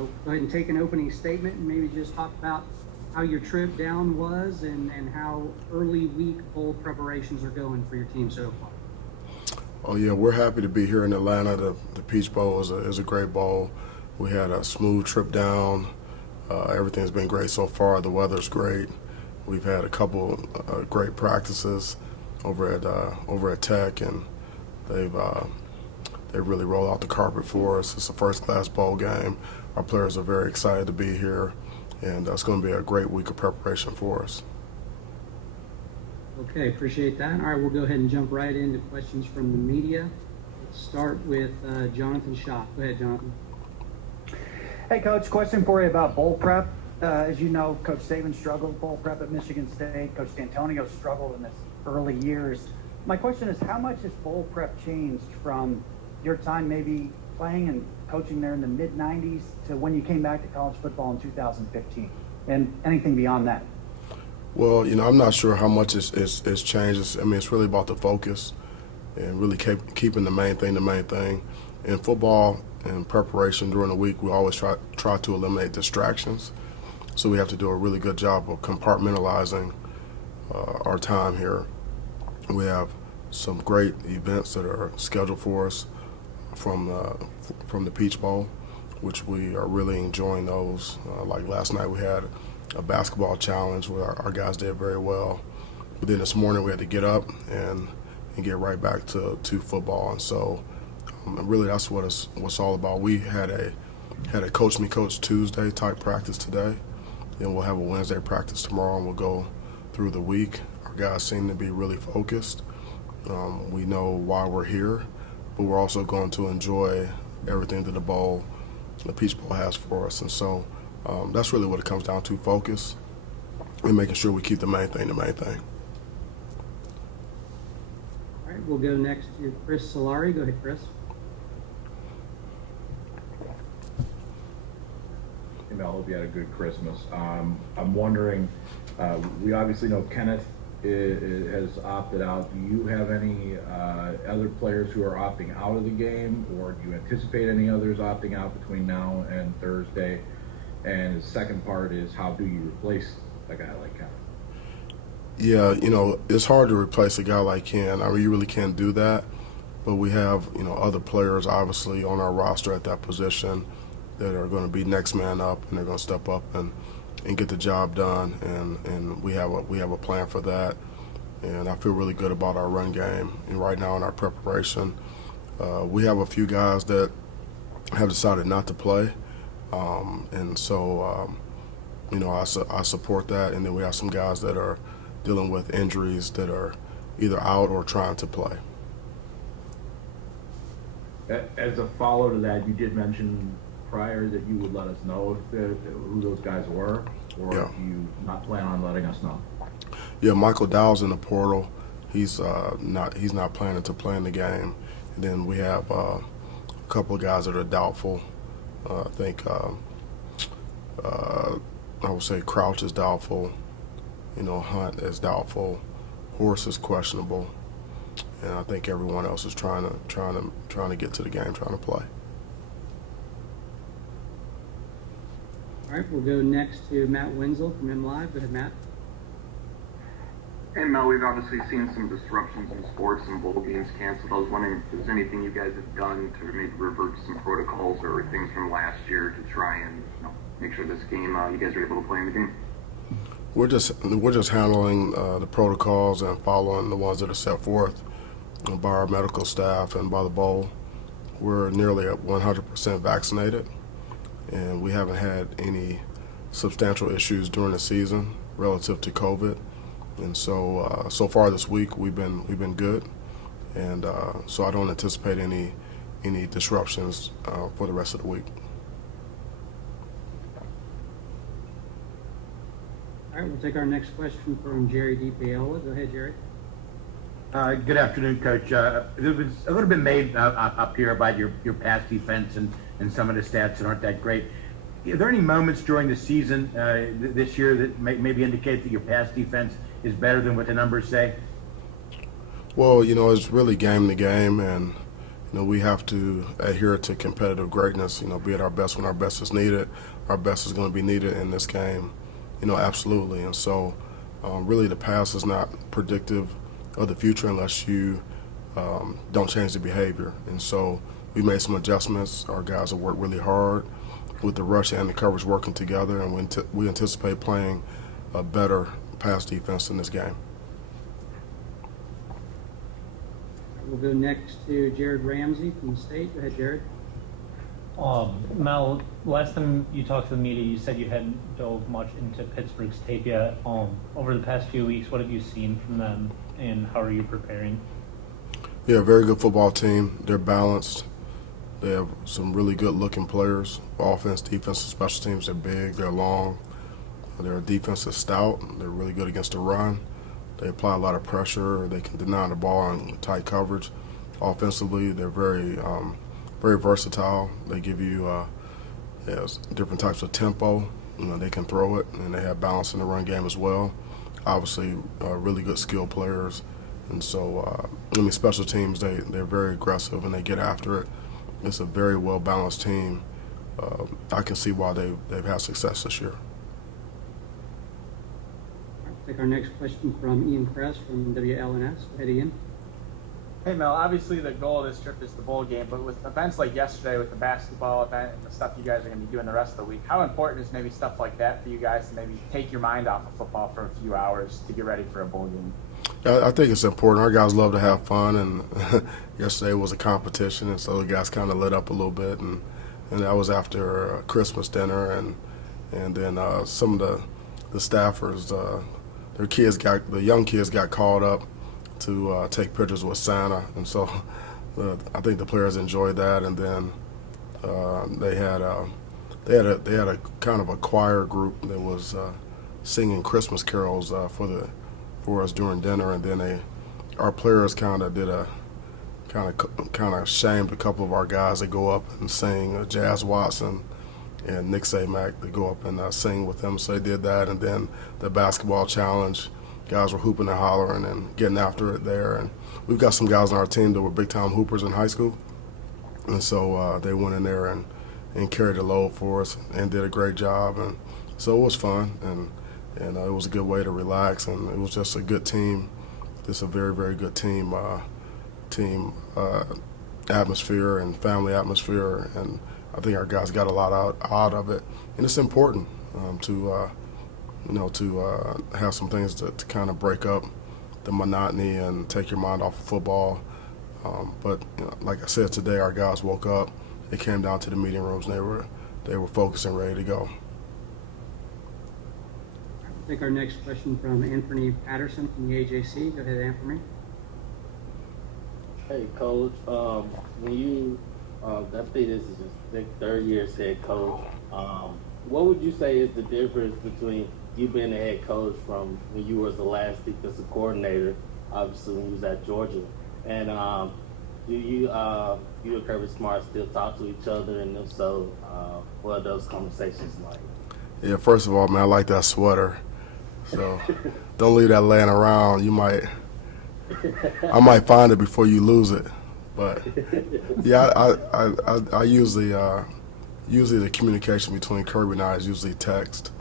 Go ahead and take an opening statement and maybe just talk about how your trip down was and how early week bowl preparations are going for your team so far. Oh yeah, we're happy to be here in Atlanta. The Peach Bowl is a great bowl. We had a smooth trip down. Everything's been great so far. The weather's great. We've had a couple great practices over at Tech, and they've they really rolled out the carpet for us. It's a first-class bowl game. Our players are very excited to be here, and it's going to be a great week of preparation for us. Okay, appreciate that. All right, we'll go ahead and jump right into questions from the media. Let's start with Jonathan Schaaf. Go ahead, Jonathan. Hey, Coach, question for you about bowl prep. As you know, Coach Saban struggled with bowl prep at Michigan State. Coach D'Antonio struggled in his early years. My question is, how much has bowl prep changed from your time maybe playing and coaching there in the mid-'90s to when you came back to college football in 2015, and anything beyond that? Well, I'm not sure how much it's changed. It's really about the focus and really keeping the main thing. In football and preparation during the week, we always try to eliminate distractions. So we have to do a really good job of compartmentalizing our time here. We have some great events that are scheduled for us from the Peach Bowl, which we are really enjoying those. Like last night we had a basketball challenge where our guys did very well. But then this morning we had to get up and get right back to football. And so really that's what it's all about. We had a Coach Me Coach Tuesday type practice today. Then we'll have a Wednesday practice tomorrow, and we'll go through the week. Our guys seem to be really focused. We know why we're here, but we're also going to enjoy everything that the Peach Bowl has for us. And so that's really what it comes down to, focus and making sure we keep the main thing. All right, we'll go next to Chris Solari. Go ahead, Chris. I hope you had a good Christmas. I'm wondering, we obviously know Kenneth has opted out. Do you have any other players who are opting out of the game, or do you anticipate any others opting out between now and Thursday? And the second part is, how do you replace a guy like Kenneth? Yeah, it's hard to replace a guy like Ken. You really can't do that. But we have, other players obviously on our roster at that position that are going to be next man up, and they're going to step up and get the job done. And we have a plan for that. And I feel really good about our run game. And right now in our preparation, we have a few guys that have decided not to play. And so, I support that. And then we have some guys that are dealing with injuries that are either out or trying to play. As a follow to that, you did mention prior that you would let us know who those guys were, or Yeah. do you not plan on letting us know? Yeah, Michael Dowell's in the portal. He's not planning to play in the game. And then we have a couple of guys that are doubtful. I think I would say Crouch is doubtful. Hunt is doubtful. Horse is questionable. And I think everyone else is trying to get to the game, trying to play. All right, we'll go next to Matt Wenzel from MLive. Go ahead, Matt. And Mel, we've obviously seen some disruptions in sports and bowl games canceled. I was wondering if there's anything you guys have done to maybe revert to some protocols or things from last year to try and make sure this game you guys are able to play in the game. We're just handling the protocols and following the ones that are set forth by our medical staff and by the bowl. We're nearly at 100% vaccinated, and we haven't had any substantial issues during the season relative to COVID. And so so far this week we've been good, and so I don't anticipate any disruptions for the rest of the week. All right, we'll take our next question from Jerry DiPaola. Go ahead, Jerry. Good afternoon, Coach. There was a little bit made up here about your pass defense and some of the stats that aren't that great. Are there any moments during the season this year that maybe indicate that your pass defense is better than what the numbers say? Well, it's really game to game, and we have to adhere to competitive greatness, be at our best when our best is needed. Our best is going to be needed in this game, absolutely. And so really the past is not predictive of the future unless you don't change the behavior. And so we made some adjustments. Our guys have worked really hard with the rush and the coverage working together, and we anticipate playing a better pass defense in this game. We'll go next to Jared Ramsey from the state. Go ahead, Jared. Mel, last time you talked to the media, you said you hadn't dove much into Pittsburgh's tape yet. Over the past few weeks, what have you seen from them, and how are you preparing? Yeah, very good football team. They're balanced. They have some really good-looking players. Offense, defense, and special teams. They're big. They're long. Their defense is stout. They're really good against the run. They apply a lot of pressure. They can deny the ball in tight coverage. Offensively, they're very versatile. They give you different types of tempo. They can throw it, and they have balance in the run game as well. Obviously, really good skill players. And so, special teams, they're very aggressive, and they get after it. It's a very well-balanced team. I can see why they've had success this year. I'll take our next question from Ian Kress from WLNS. Go ahead, Ian. Hey Mel, obviously the goal of this trip is the bowl game, but with events like yesterday with the basketball event and the stuff you guys are going to be doing the rest of the week, how important is maybe stuff like that for you guys to maybe take your mind off of football for a few hours to get ready for a bowl game? I think it's important. Our guys love to have fun, and yesterday was a competition, and so the guys kind of lit up a little bit, and that was after a Christmas dinner, and then some of the staffers, the young kids got called up to take pictures with Santa, and so I think the players enjoyed that, and then they had a kind of a choir group that was singing Christmas carols for us during dinner, and then our players kind of shamed a couple of our guys that go up and sing. Jazz Watson and Nick Samac, they go up and sing with them. So they did that, and then the basketball challenge, guys were hooping and hollering and getting after it there. And we've got some guys on our team that were big-time hoopers in high school, and so they went in there and carried the load for us and did a great job. And so it was fun, and it was a good way to relax, and it was just a good team. Just a very, very good team atmosphere and family atmosphere, and I think our guys got a lot out of it. And it's important to have some things to kind of break up the monotony and take your mind off of football. But like I said, today our guys woke up, they came down to the meeting rooms, and they were focused and ready to go. I'll take our next question from Anthony Patterson from the AJC. Go ahead, Anthony. Hey, Coach. When you, I think this is your third year as head coach. What would you say is the difference between you being the head coach from when you was the last defensive coordinator, obviously when you was at Georgia, and do you and Kirby Smart still talk to each other, and if so, what are those conversations like? Yeah, first of all, man, I like that sweater. So don't leave that laying around. I might find it before you lose it. But yeah, I usually the communication between Kirby and I is usually text.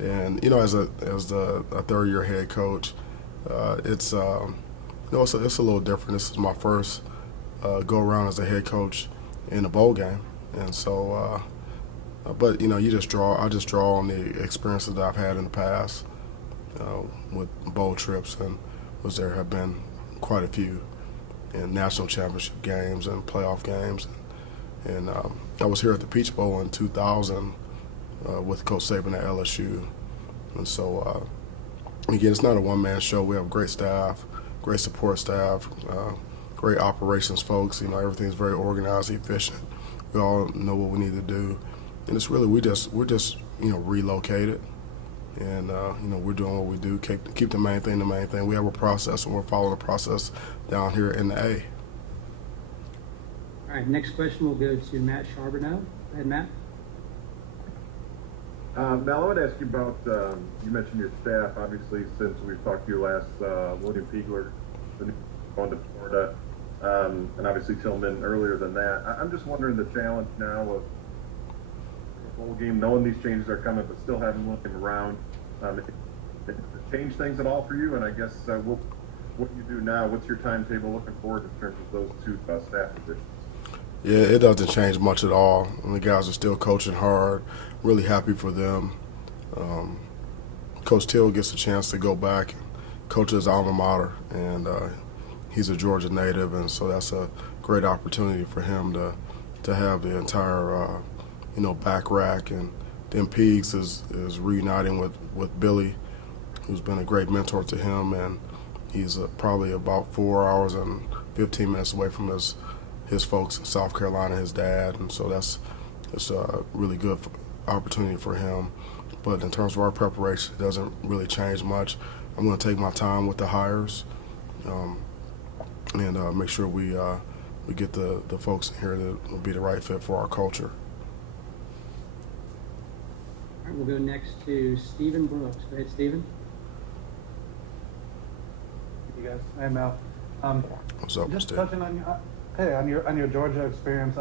And as a third year head coach, it's a little different. This is my first go around as a head coach in a bowl game, and so. But I just draw on the experiences that I've had in the past with bowl trips, and there have been quite a few in national championship games and playoff games, and I was here at the Peach Bowl in 2000 with Coach Saban at LSU, and so again, it's not a one-man show. We have a great staff, great support staff, great operations folks. Everything's very organized, efficient. We all know what we need to do. And it's really we're just relocated, and we're doing what we do. Keep the main thing the main thing. We have a process, and we're following the process down here in the A. All right, next question will go to Matt Charbonneau. Go ahead, Matt. Mel, I would ask you about, you mentioned your staff, obviously, since we've talked to you last, William Piegler, going to Florida. and obviously Tillman earlier than that. I'm just wondering the challenge now of a bowl game, knowing these changes are coming, but still having William around. It change things at all for you? And I guess what do you do now? What's your timetable looking forward in terms of those two staff positions? Yeah, it doesn't change much at all. And the guys are still coaching hard. Really happy for them. Coach Till gets a chance to go back and coach his alma mater, and he's a Georgia native, and so that's a great opportunity for him to have the entire back rack. And then Peegs is reuniting with Billy, who's been a great mentor to him, and he's probably about 4 hours and 15 minutes away from his folks in South Carolina, his dad, and so it's a really good opportunity for him. But in terms of our preparation, it doesn't really change much. I'm going to take my time with the hires and make sure we get the folks in here that will be the right fit for our culture. All right, we'll go next to Stephen Brooks. Go ahead, Stephen. You guys, hey Mel. What's up, Just Steve? touching on your Georgia experience.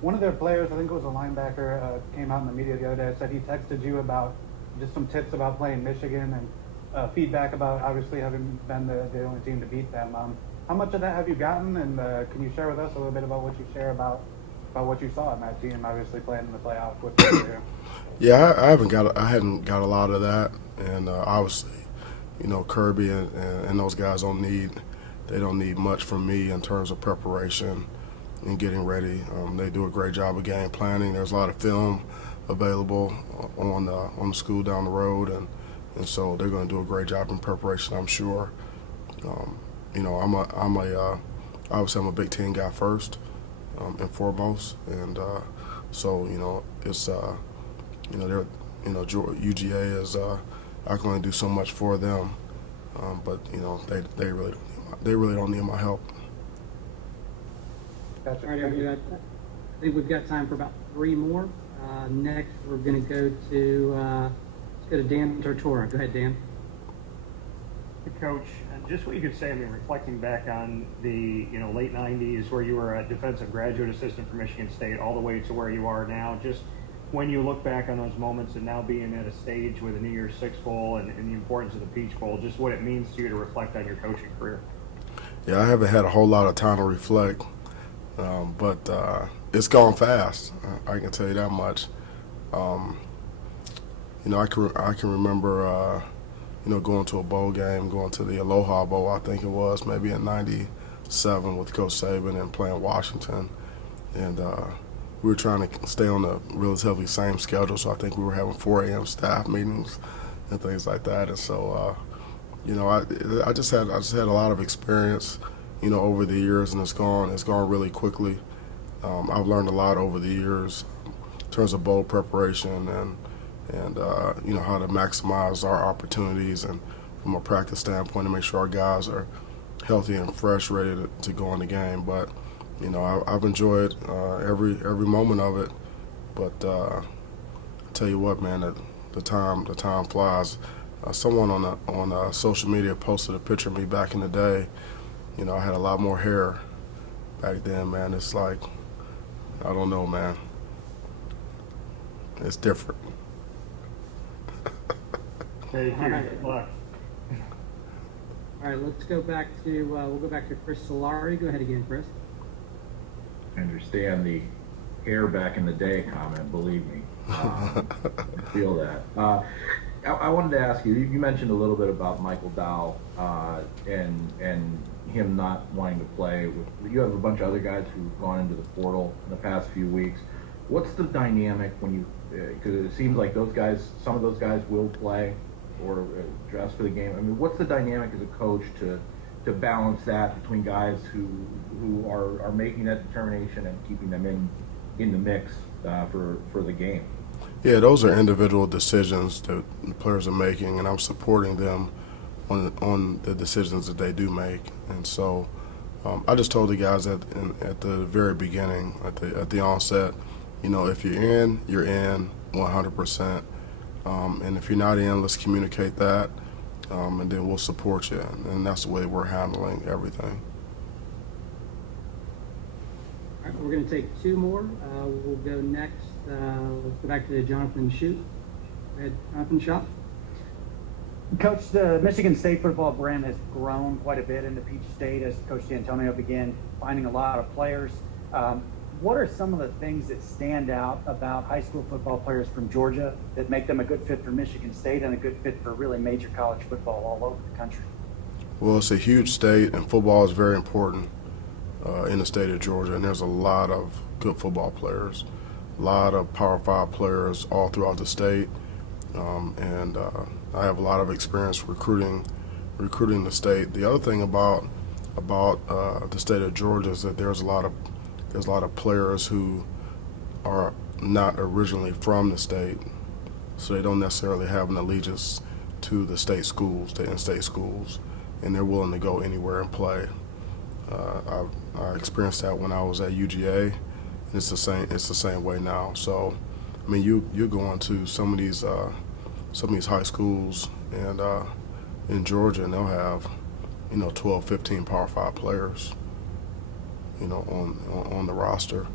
One of their players, I think it was a linebacker, came out in the media the other day. Said he texted you about just some tips about playing Michigan and feedback about obviously having been the only team to beat them. How much of that have you gotten? And can you share with us a little bit about what you share about what you saw in that team? Obviously playing in the playoff with them here. Yeah, I hadn't got a lot of that, and obviously, Kirby and those guys don't need much from me in terms of preparation and getting ready. They do a great job of game planning. There's a lot of film available on the school down the road, and so they're going to do a great job in preparation, I'm sure. Obviously I'm a Big Ten guy first and foremost, and so it's UGA is I can only do so much for them, but they really don't need my help. Gotcha. All right, everybody. I think we've got time for about 3 more. Next, we're going to go to Dan Tortora. Go ahead, Dan. Coach, just what you could say, reflecting back on the late 90s where you were a defensive graduate assistant for Michigan State all the way to where you are now, just when you look back on those moments and now being at a stage with a New Year's Six Bowl and the importance of the Peach Bowl, just what it means to you to reflect on your coaching career. Yeah, I haven't had a whole lot of time to reflect, but it's gone fast. I can tell you that much. I can remember going to a bowl game, going to the Aloha Bowl, I think it was, maybe in '97 with Coach Saban and playing Washington, and we were trying to stay on the relatively same schedule, so I think we were having 4 a.m. staff meetings and things like that. And so, I just had a lot of experience, over the years, and it's gone really quickly. I've learned a lot over the years in terms of bowl preparation and how to maximize our opportunities and from a practice standpoint to make sure our guys are healthy and fresh, ready to go in the game. But I've enjoyed every moment of it. But I tell you what, man, the time flies. Someone on social media posted a picture of me back in the day. I had a lot more hair back then, man. It's like, I don't know, man. It's different. Hey, good luck. All right, let's go back to we'll go back to Chris Solari. Go ahead again, Chris. I understand the hair back in the day comment, believe me. I feel that. I wanted to ask you mentioned a little bit about Michael Dow and him not wanting to play. You have a bunch of other guys who've gone into the portal in the past few weeks. What's the dynamic when you, because it seems like some of those guys will play or dress for the game. What's the dynamic as a coach to balance that between guys who are making that determination and keeping them in the mix for the game? Yeah, those are individual decisions that the players are making, and I'm supporting them on the decisions that they do make. And so I just told the guys at the very beginning, at the onset, if you're in, you're in 100%. And if you're not in, let's communicate that, and then we'll support you. And that's the way we're handling everything. right, we're going to take two more. We'll go next. Let's go back to Jonathan Shute. Go ahead, Jonathan Shop. Coach, the Michigan State football brand has grown quite a bit into Peach State as Coach D'Antonio began finding a lot of players. What are some of the things that stand out about high school football players from Georgia that make them a good fit for Michigan State and a good fit for really major college football all over the country? Well, it's a huge state, and football is very important in the state of Georgia, and there's a lot of good football players, a lot of Power 5 players all throughout the state, and I have a lot of experience recruiting the state. The other thing about the state of Georgia is that there's a lot of players who are not originally from the state, so they don't necessarily have an allegiance to the state schools, the in-state schools, and they're willing to go anywhere and play. I experienced that when I was at UGA, and it's the same way now. So, I mean, you're going to some of these high schools and in Georgia, and they'll have 12, 15 Power 5 players, on the roster,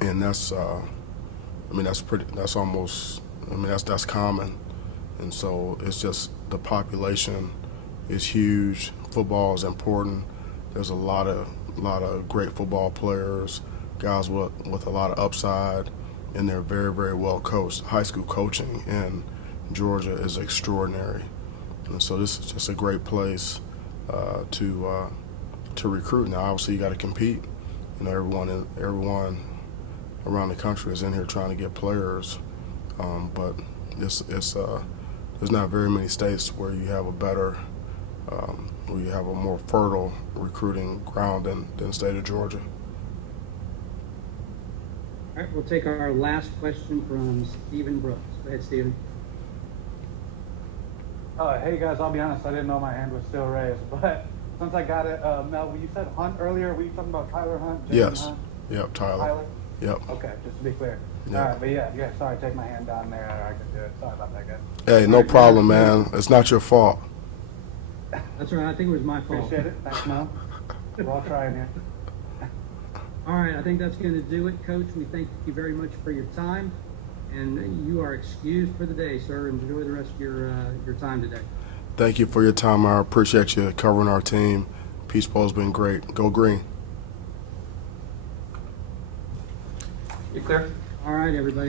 and that's common, and so it's just the population is huge. Football is important. There's a lot of great football players, guys with a lot of upside, and they're very, very well coached. High school coaching in Georgia is extraordinary, and so this is just a great place to recruit. Now, obviously, you got to compete. Everyone around the country is in here trying to get players, but there's not very many states where you have where you have a more fertile recruiting ground than the state of Georgia. All right, we'll take our last question from Stephen Brooks. Go ahead, Stephen. Hey guys, I'll be honest, I didn't know my hand was still raised, but since I got it, Mel, when you said Hunt earlier, were you talking about Tyler Hunt? Jaden Yes. Hunt? Yep, Tyler. Yep. Okay, just to be clear. Yep. All right, but yeah, sorry, take my hand down there. I can do it. Sorry about that, guys. Hey, no problem, man. It's not your fault. That's all right. I think it was my fault. Appreciate it. Thanks, Mel. We're all trying here. All right, I think that's going to do it, Coach. We thank you very much for your time, and you are excused for the day, sir. Enjoy the rest of your time today. Thank you for your time. I appreciate you covering our team. Peach Bowl's been great. Go Green. You clear? All right, everybody.